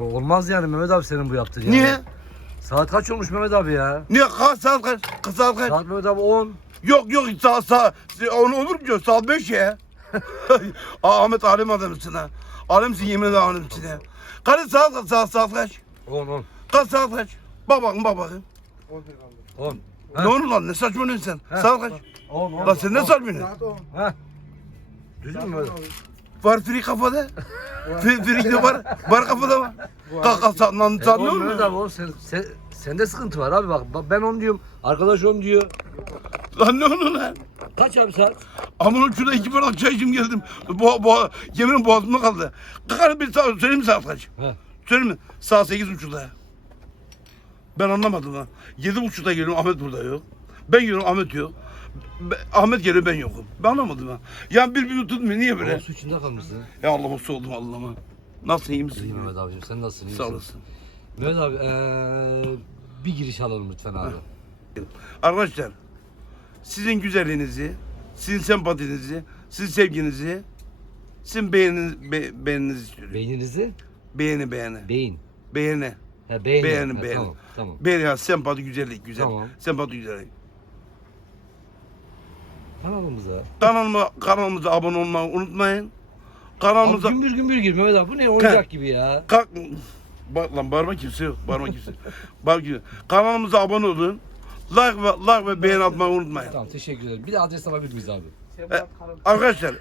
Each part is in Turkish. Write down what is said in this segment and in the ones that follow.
Olmaz yani Mehmet abi senin bu yaptığın Niye? yani. Saat kaç olmuş Mehmet abi ya? Niye? Kaç saat kaç? Kaç saat kaç? Saat Mehmet abi 10. Yok yok saat saat onu olur mu diyor saat 5 ya. Aa, Ahmet alem adamısın ha. Alemsin yemin ederim alemsin ha. Kaç saat kaç saat saat kaç? 10 10. Kaç saat kaç? Bak bakın bak bakın. 10. Ne olur lan ne saçmalıyorsun sen? Saat kaç? 10 10. Lan sen ne saçmalıyorsun? Heh. Duydun mu Mehmet abi? Var frik kafada. Frik de var. Var kafada var. Lan ne Oğlum olur Mehmet mu? abi oğlum sen, sen, sende sıkıntı var abi bak. Bak Ben 10 diyorum. Arkadaş 10 diyor. Lan ne olur lan? Kaç abi saat? Aman şurada iki bardak çay içim geldim. Bu, bu, yeminim boğazımda kaldı. Kalkar bir saat söyleyeyim mi saat kaç? He. Söyleyeyim mi? Saat sekiz buçukta. Ben anlamadım ha. Yedi buçukta geliyorum Ahmet burada yok. Ben geliyorum Ahmet yok. Ahmet geliyor ben yokum. Ben anlamadım ha. Yani birbirini tutmuyor. Niye böyle? Su içinde kalmışsın. Ya Allah'ım su oldum Allah'ıma. Nasıl iyi misin? İyi Mehmet abicim sen nasılsın? Sağ olasın. Mehmet abi eee bir giriş alalım lütfen abi. Arkadaşlar sizin güzelliğinizi, sizin sempatinizi, sizin sevginizi, sizin beğeniniz, be, beğeninizi istiyorum. Beyninizi? Beğeni beğeni. Beyin. Beğeni. Ha, beyin. Beğeni Ha, beğeni. Tamam tamam. Beğeni ya sempati güzellik güzel. Tamam. Sempati güzellik. Kanalımıza. Kanalıma, kanalımıza abone olmayı unutmayın. Abi Kanalımıza gümbür gümbür gir Mehmet abi. Bu ne oyuncak gibi ya. kalk Bak lan bağırma kimse yok. Bağırma kimse. Kimse. Kanalımıza abone olun. Like ve like ve beğeni atmayı unutmayın. Tamam teşekkür ederim. Bir de adres alabilir miyiz abi? E, arkadaşlar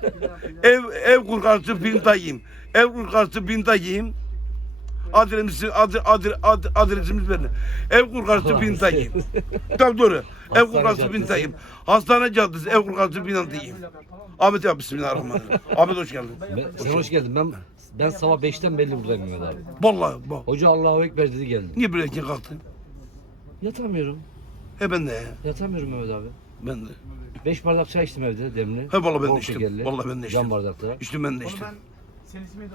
ev ev kurkarsı Bintayim. Ev kurkarsı Bintayim. Adresimiz adre, adre, adre, adresimiz belli. Ev kurkarsı Bintayim. Tabii doğru. Ev Caddesi. Bintayim. Hastane Caddesi Ev kurkarsı Bintayim. Ahmet ya Bismillahirrahmanirrahim. Ahmet hoş geldin. Ben, sen hoş geldin. Ben ben sabah 5'ten belli buradayım Mehmet abi. Vallahi bak. Hoca Allahu Ekber dedi geldim. Niye böyle erken kalktın? Yatamıyorum. He ben de ya. Yatamıyorum Mehmet abi. Ben de. 5 bardak çay içtim evde demli. He vallahi ben de içtim. şekerli, Vallahi ben de içtim. Cam bardakta. İçtim ben de içtim.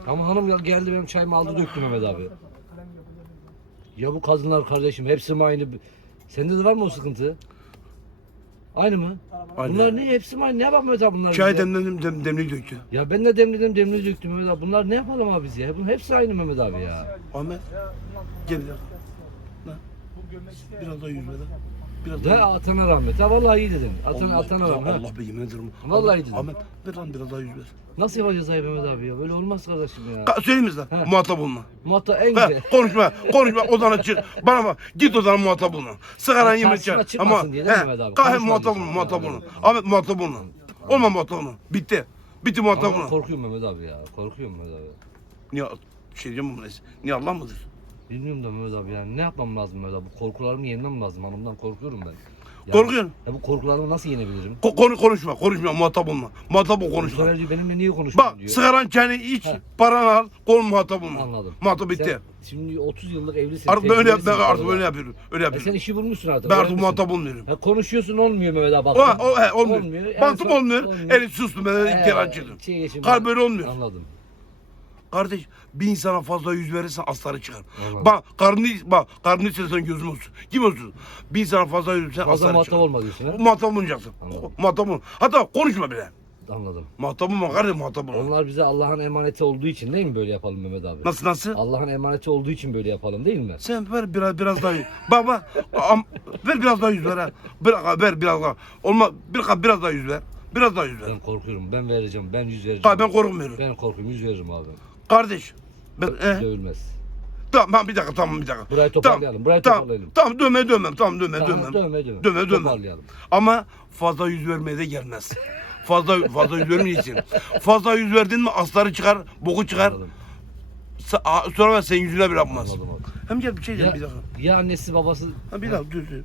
Ama hanım gel- geldi benim çayımı aldı döktü Mehmet abi. Ya bu kadınlar kardeşim hepsi mi aynı? Sende de var mı o sıkıntı? Aynı mı? Aynı. Bunlar ne? Hepsi mi aynı? Ne yapalım Mehmet abi bunlar Çay bize? demledim dem, demliği döktü. Ya ben de demledim demli döktüm Mehmet abi. Bunlar ne yapalım abi biz ya? Bunun hepsi aynı Mehmet abi ya. Ahmet gel bir dakika. Lan. Biraz daha yüz ver. lan. Biraz Da daha. atana rahmet. Ha vallahi iyi dedin. Atan, Allah, atana rahmet. Allah be yemin ederim. Vallahi Ahmet, dedim. Ahmet ver lan biraz daha yüz ver. Nasıl yapacağız ayıp Mehmet abi ya? Böyle olmaz kardeşim ya. Ka söyleyeyim mi lan? He. Muhatap olma. Muhatta en güzel. konuşma, konuşma odana çık. Bana bak, git odana muhatap olma. Sigaran yemin çıkmasın Ama diye he, kahve muhatap olma, muhatap olma. Ahmet muhatap olma. Olma muhatap olma. Bitti. Bitti muhatap olma. korkuyorum Mehmet abi ya. Korkuyorum Mehmet abi. Niye şey diyeceğim neyse. Niye Allah mıdır? Bilmiyorum da Mehmet abi yani ne yapmam lazım Mehmet abi? Bu korkularımı yenmem lazım. Hanımdan korkuyorum ben. Yani- Korkuyorsun. Ya bu korkularımı nasıl yenebilirim? Ko- konu konuşma, konuşma, muhatap olma. Muhatap ol Bu konuşma. sefer diyor benimle niye konuşmuyorsun Bak diyor. sigaran çayını iç, He. paranı al, kol muhatap olma. Anladım. Muhatap bitti. Sen şimdi 30 yıllık evlisin. Artık ben öyle yap, ben tecrübelisin artık bu öyle yapıyorum. Öyle E sen yapıyorum. işi bulmuşsun artık. Ben artık misin? muhatap olmuyorum. Ha, konuşuyorsun olmuyor Mehmet abi. O, Bak, o, he, olmuyor. En Baktım son- olmuyor. Eli sustum ben de He, kenar çıktım. şey Kalp böyle olmuyor. Anladım. Kardeş bir insana fazla yüz verirsen asları çıkar. Anladım. Bak karnını bak karnını istersen gözüm olsun. Kim olsun? Bir insana fazla yüz verirsen Fazla asları muhatap çıkar. olma diyorsun ha? Muhatap olmayacaksın. Anladım. Muhatap ol. Hatta konuşma bile. Anladım. Muhatap olma kardeş muhatap olma. Onlar bize Allah'ın emaneti olduğu için değil mi böyle yapalım Mehmet abi? Nasıl nasıl? Allah'ın emaneti olduğu için böyle yapalım değil mi? Sen ver biraz biraz daha bak am, ver biraz daha yüz ver ha. Bir, ver biraz daha. Olma bir biraz daha yüz ver. Biraz daha yüz ver. Ben korkuyorum. Ben vereceğim. Ben yüz vereceğim. Hayır ben korkmuyorum. Ben korkuyorum. Yüz veririm abi. Kardeş. Ben, eh, Dövülmez. tamam bir dakika tamam bir dakika. Burayı toparlayalım, burayı tamam, toparlayalım. Tamam dövme dövmem tamam dövme Tamam, dövmem. dövme, dövme. Dövme dövme. Toparlayalım. Ama fazla yüz vermeye de gelmez. Fazla fazla yüz vermeyeceksin. Fazla yüz verdin mi asları çıkar, boku çıkar. Anladım. Sonra ben senin yüzüne bile yapmaz. Anladım. Hem gel bir şey diyeceğim bir dakika. ya annesi babası Ha, bir dakika dur dur.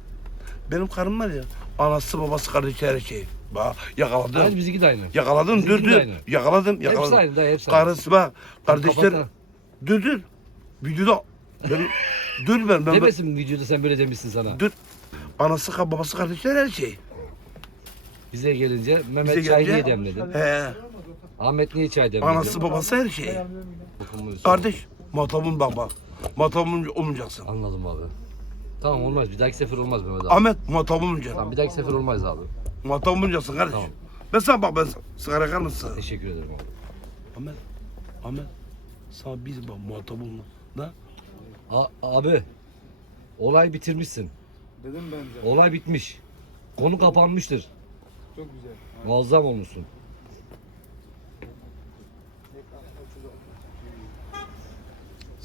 Benim karım var ya, anası babası kardeşi her şey. Bak yakaladım. Aynı bizimki de aynı. Yakaladım dur Bizimki de dur. aynı. Yakaladım Hepsi yakaladım. aynı da hepsi aynı. Karısı bak kardeşler. Kapat Dur dur. Videoda ben, dur ben ben, Demesin videoda sen böyle demişsin sana. dur. Anası ka- babası kardeşler her şey. Bize gelince Mehmet Bize çay gelince- niye demledin? He. Ahmet niye çay demledin? Anası babası her şey. Dokunmuyorsun. Kardeş muhatabın bak bak. Muhatabın olmayacaksın. Anladım abi. Tamam olmaz. Bir dahaki sefer olmaz Mehmet abi. Ahmet muhatabın olmayacaksın. Tamam bir dahaki sefer olmaz abi. Muhatabın olmayacaksın kardeş. Tamam. Ben sana bak ben sigara yakar mısın? Teşekkür ederim abi. Ahmet. Ahmet. Sana biz bak muhatap olma. Da. A- abi olay bitirmişsin. Dedim bence. Olay bitmiş. Konu kapanmıştır. Çok güzel. Muazzam olmuşsun.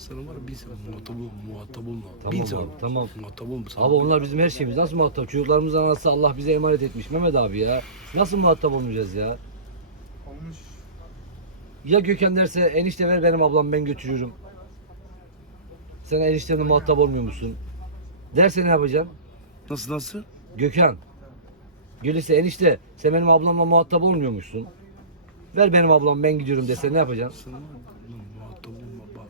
Sana var bir ol, muhatap olma. Tamam bir abi, tamam. muhatap olma. sana. Abi onlar bizim her şeyimiz. Nasıl muhatap? Çocuklarımızın anası Allah bize emanet etmiş Mehmet abi ya. Nasıl muhatap olmayacağız ya? Olmuş. Ya Gökhan derse enişte ver benim ablam ben götürüyorum. Sen eniştenle muhatap olmuyor musun? Derse ne yapacaksın? Nasıl nasıl? Gökhan. Gelirse enişte sen benim ablamla muhatap olmuyormuşsun. Ver benim ablam ben gidiyorum dese ne yapacaksın? Sana var ya, ulan muhatap olma bak.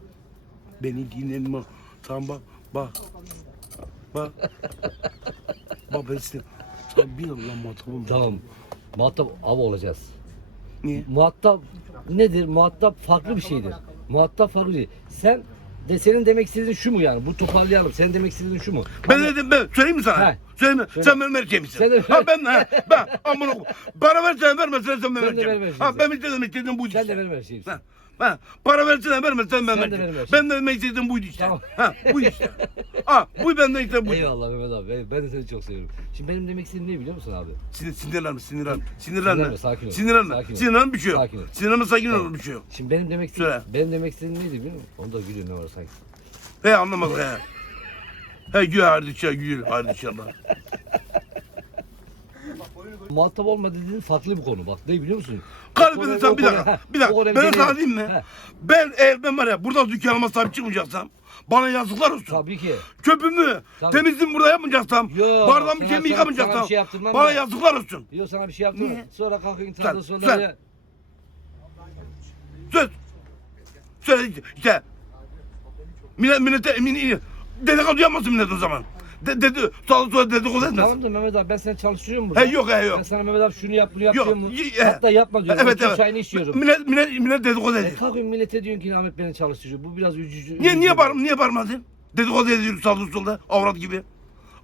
Beni dinleme. Tamam bak bak. Bak. bak ben size. Sen bir lan muhatap olma. Tamam. Muhatap abi olacağız. Niye? Muhatap nedir? Muhatap farklı bir şeydir. Muhatap farklı bir şey. Sen de senin demek istediğin şu mu yani? Bu toparlayalım. Senin demek istediğin şu mu? Ben dedim ben söyleyeyim mi sana? He. Söyleyeyim mi? Söyle. Sen benim erkeğim misin? Sen de- Ha ben ha ben amına. Para versen vermesen sen benim Sen erkeğim. Ha ben istedim istediğim buydu Sen de benim her şeyimsin. Ha. Para versen vermesen ben Sen de Ben de demek istediğim buydu işte. Tamam. Ha bu işte. Ha bu benden işte bu. Eyvallah Mehmet abi. Ben- Ben de seni çok seviyorum. Şimdi benim demek istediğim ne biliyor musun abi? Sinir, sinirlenme, sinirlenme. Sinirlenme. Sinirlenme, sakin ol. Sinirlenme. Sakin ol. Sinirlenme bir şey yok. Sakin ol. Sinirlenme sakin ol bir şey yok. Şimdi benim demek istediğim, Söyle. benim demek istediğim neydi biliyor musun? Onu da gülüyor ne var sanki. He anlamadı he. He gül hadi çay gül hadi inşallah. Muhatap olma dediğin farklı bir konu bak. Ne biliyor musun? Kalbini sen bir dakika. konu- Bir dakika. Ben sana diyeyim mi? He, Ben eğer ben var ya burada dükkanıma sahip çıkmayacaksam bana yazıklar olsun. Tabii ki. Çöpümü Tabii. temizliğimi burada yapmayacaksam, Yo, bardan sana- bir şeyimi sana- sana yıkamayacaksam bir şey yaptırmam bana ben. yazıklar olsun. Diyor sana bir şey yaptım. Niye? Sonra kalkın Sen- tarla sonra sen- ya. Söz. Söyle işte. Millet, millete emin dedikodu yapmasın millet o zaman. De, dedi, sağa sola dedikodu etmesin. Tamam da Mehmet abi ben seni çalıştırıyorum burada. He yok he yok. Ben sana Mehmet abi şunu yap bunu yap Yok, diyorum. y-. Hatta yapma diyorum. Evet evet. Çayını içiyorum. Millet, millet, millet dedikodu E ediyor. kalkın millete diyorsun ki Ahmet beni çalıştırıyor. Bu biraz üzücü. Niye niye üzücü. bağır, niye bağırmadın? Dedikodu ediyoruz sağda solda avrat gibi.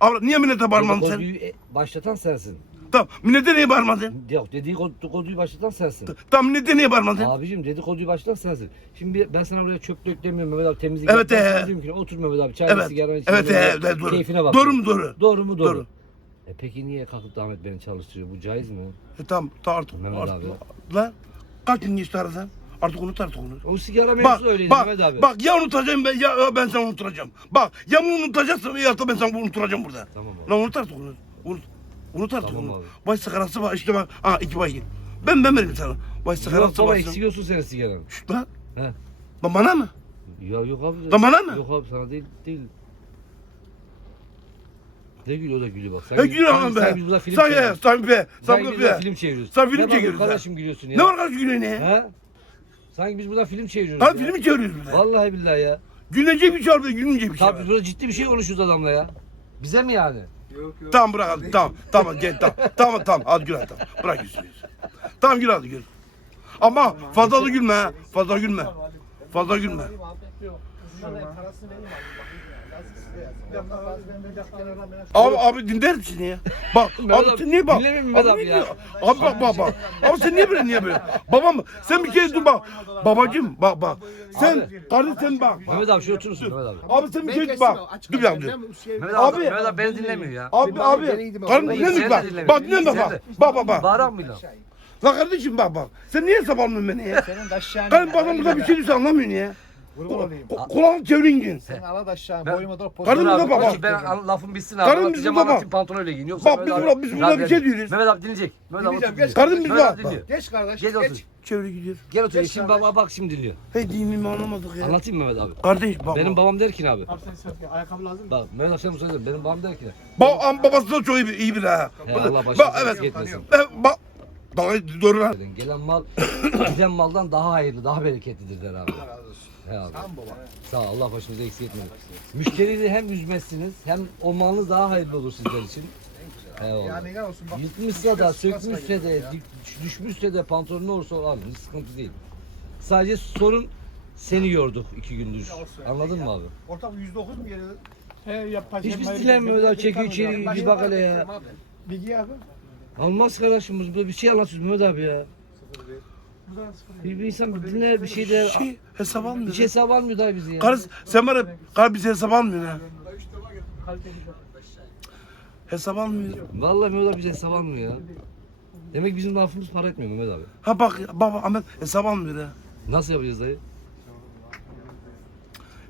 Avrat, niye millete bağırmadın sen? E, başlatan sensin. Tamam millete niye bağırmadın? Yok dedikoduyu başlatan sensin. Tamam millete niye bağırmadın? Abicim dedikoduyu başlatan sensin. Şimdi ben sana buraya çöp dök demiyorum Mehmet abi temizlik Evet, yap. Ki otur Mehmet abi çay Evet. sigara iç. Evet, abi, evet, doğru. Keyfine bak. Doğru mu doğru? Doğru mu doğru? Doğru. E peki niye kalkıp da Ahmet beni çalıştırıyor? Bu caiz mi? E, tamam artık. Mehmet artık abi. Lan kaç gün geçti aradan? Artık unut artık onu. O sigara mevzusu öyleydi bak, Mehmet abi. bak ya unutacağım ben ya ya ben seni unutacağım. Bak ya bunu unutacaksın ya da ben seni unutacağım burada. Tamam abi. Lan unut artık onu. Unut. Unut artık Tamam onu. abi. Baş sigarası var işte bak. Ha iki bay yiyin. Ben ben veririm sana. Baş Yok sigarası baba var. eksik olsun senin sigaran. Şşt lan. He. Lan bana mı? Ya yok abi. Lan bana mı? Yok abi sana değil değil. Ne gülüyor o da gülüyor bak. Sen, E gülüyor lan be. Sen biz burada film Sen ya çeviriyoruz. sen be. Sen biz burada be. film çeviriyoruz. Sen film Ne bak çeviriyoruz ha. Kardeşim gülüyorsun ya. Ne var kardeş gülüyor ne? He? Sanki biz burada film çeviriyoruz Lan ya. filmi çeviriyoruz burada. Vallahi billahi ya. Gülünecek bir şey var de gülünecek bir şey Tabii var. biz burada ciddi bir şey konuşuyoruz adamla ya. Bize mi yani? Yok yok. Tamam bırak hadi tamam tamam gel tamam tamam tamam hadi gül hadi tamam bırak gülsün. Tamam gül hadi gül. Ama fazla da gülme ha fazla gülme. Fazla gülme. Abi abi dinler misin ya? Bak abi abi, sen niye bak? dinlemiyorum abi niye ya. Abi bak bak bak. Abi sen niye böyle niye böyle? Babam sen bir kez dur bak. Babacım bak bak. Sen kardeş sen bak. Mehmet abi şöyle oturursun Mehmet abi. Abi sen bir kez bak. Dur bir dur. Mehmet Abi- abi, Mehmet abi beni dinlemiyor ya. Abi abi. Kardeşim Sen dinle de bak. Bak dinle Sen bak. Bak bak bak. Bağıran mı lan? Lan kardeşim bak bak. Sen niye sabahladın beni ya? Senin aşağına. Kardeşim bana burada bir şey diyorsa anlamıyorsun ya. Kurban olayım. Ku- Kulağını çevirin gidin. Sen ala da aşağı doğru poz. Kardeşim Dur burada abi, bak, bak bak. ki ben an- lafım bitsin abi. Kardeşim Anlatacağım biz burada anlatayım bak. pantolonuyla giyin. Yoksa Bak, Mehmet biz abi- burada- biz burada rahat bir şey diyoruz. Mehmet abi dinleyecek. Mehmet abi Dinleyeceğim, otur. geç. Kardeşim biz Mehmet bak. dinliyor. Geç kardeş. Gel geç. otur. Çeviri gidiyor. Gel otur. Geç Şimdi kardeş. baba bak şimdi dinliyor. Hey dinimi anlamadık ya. Anlatayım mı Mehmet abi? Kardeş bak. Benim babam der ki ne abi? Abi sen söyle ayakkabı lazım mı? Bak Mehmet abi sen bu söyledin. Benim babam der ki ne? Ba am babası da çok iyi, iyi biri ha. He, Allah Bak başımıza evet. eksik etmesin. Ben bak. Daha doğru lan. Gelen mal giden maldan daha hayırlı, daha bereketlidir der abi. He abi. Tamam baba. Sağ ol, Allah başımıza eksik etmesin. Müşteriyi hem üzmezsiniz hem o malınız daha hayırlı olur sizler için. Eyvallah. Yani ne olsun bak. Yırtmışsa da, sıkı sökmüşse de, ya. dik- düşmüşse de pantolon ne olursa olur abi hiç sıkıntı değil. Sadece sorun seni yorduk iki gündür. Anladın mı abi? Ortak 109 mu geliyor? He yap paşam. Hiç biz bir çekiyor içeri bir bak hele ya. Bilgi abi. Almaz kardeşim biz bir şey anlatıyoruz Mehmet abi ya. Bir, bir insan bir dinler bir şey der. Şey hesap almıyor. Hiç hesap almıyor daha bizi ya. Karıs sen ya karı bize hesap almıyor ha. Hesap almıyor. Vallahi Mehmet abi bize hesap almıyor ya. Demek bizim lafımız para etmiyor Mehmet abi. Ha bak baba Ahmet hesap almıyor ha. Nasıl yapacağız dayı?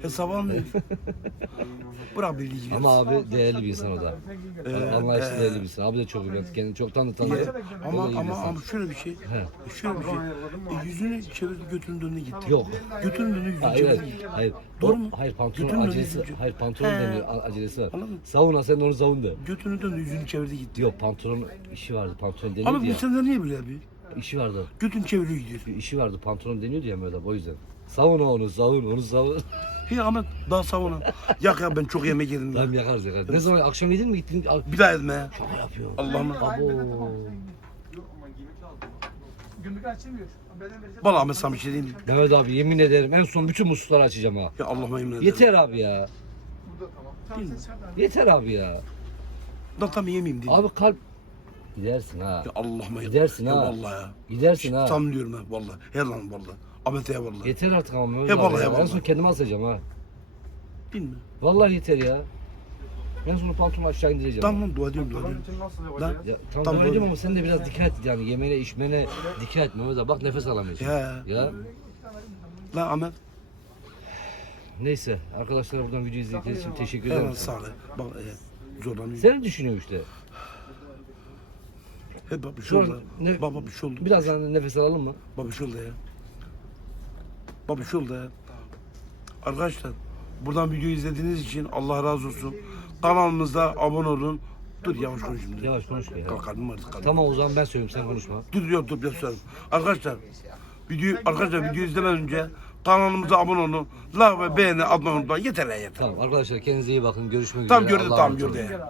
Hesap almıyor. Bırak bilgi gibi. Ama abi değerli bir insan o da. Ee, Anlayışlı ee. değerli bir insan. Abi de çok iyi. Kendini çoktan da tanıyorum. Ama O da iyi bir ama insan. ama şöyle bir şey. He. Şöyle bir şey. E, yüzünü çevirdi götünün önüne gitti. Yok. Götünün önüne yüzünü Hayır çevirdi. hayır. Hayır. Doğru mu? Hayır pantolon Götünün acelesi. önüne- Hayır pantolon He. deniyor. a- Acelesi var. Anladın mı? Savun ha sen de onu savun de. Götünün döndü yüzünü çevirdi gitti. Yok pantolon işi vardı. Pantolon Ama deniyordu bu ya. senden niye böyle abi? İşi vardı. Götün çeviriyor gidiyor. Bir işi vardı. Pantolon deniyordu ya Mehmet abi o yüzden. Savun onu savun onu savun. Hey Ahmet daha savunam. Yak ya ben çok yemek yedim. Tamam Ya. yakarız yakarız. Ne zaman akşam yedin mi gittin? Al- Bir daha etme. Şaka yapıyor. Allah'ım. Abo. Gümrük açılmıyor. Beden verecek. Vallahi Ahmet sana bir şey diyeyim mi? Mehmet abi yemin ederim en son bütün muslukları açacağım ha. Ya Allah'ıma yemin ederim. Yeter abi ya. Tamam sen. Yeter abi ya. Da tam yemeyeyim dedim. Abi kalp gidersin ha. Ya Allah'ıma Gidersin ya ha. Vallahi ya. Gidersin ha. Tam diyorum ha vallahi. He lan vallahi. Ahmet ya vallahi. Yeter artık ama Mehmet Ya abi vallahi, ya. ya En son kendime asacağım ha. Bilmiyorum. Vallahi yeter ya. En son pantolonu aşağı indireceğim. Tamam lan dua ediyorum dua ediyorum. için nasıl Lan. yapacağız? Ya, tamam, Tamam, ben öyle doğru. ama sen de biraz dikkat et yani yemeğine içmene dikkat et Mehmet abi. Bak nefes alamıyorsun. Ya. Ya. Lan Ahmet. Neyse arkadaşlar buradan video izlediğiniz için teşekkür ederim. sağ ol. Bak e, zorlanıyor. Sen ne düşünüyorsun işte? He baba bir şey Şu an oldu. ne- Baba bir şey oldu. Birazdan nefes alalım mı? Baba bir şey oldu ya. Baba bir şey oldu ya. Arkadaşlar buradan video izlediğiniz için Allah razı olsun. Kanalımıza abone olun. Dur yavaş konuş şimdi. Yavaş konuş ya. Kalk kalbim kalbim. Tamam o zaman ben söyleyeyim sen konuşma. Dur yok dur biraz söyleyeyim. Arkadaşlar video arkadaşlar video izlemeden önce kanalımıza abone olun. Like ve beğeni atmayı unutmayın. Yeter ya yeter. Tamam arkadaşlar kendinize iyi bakın. Görüşmek üzere. Tam gördü Allah'a tam emanet olun. gördü.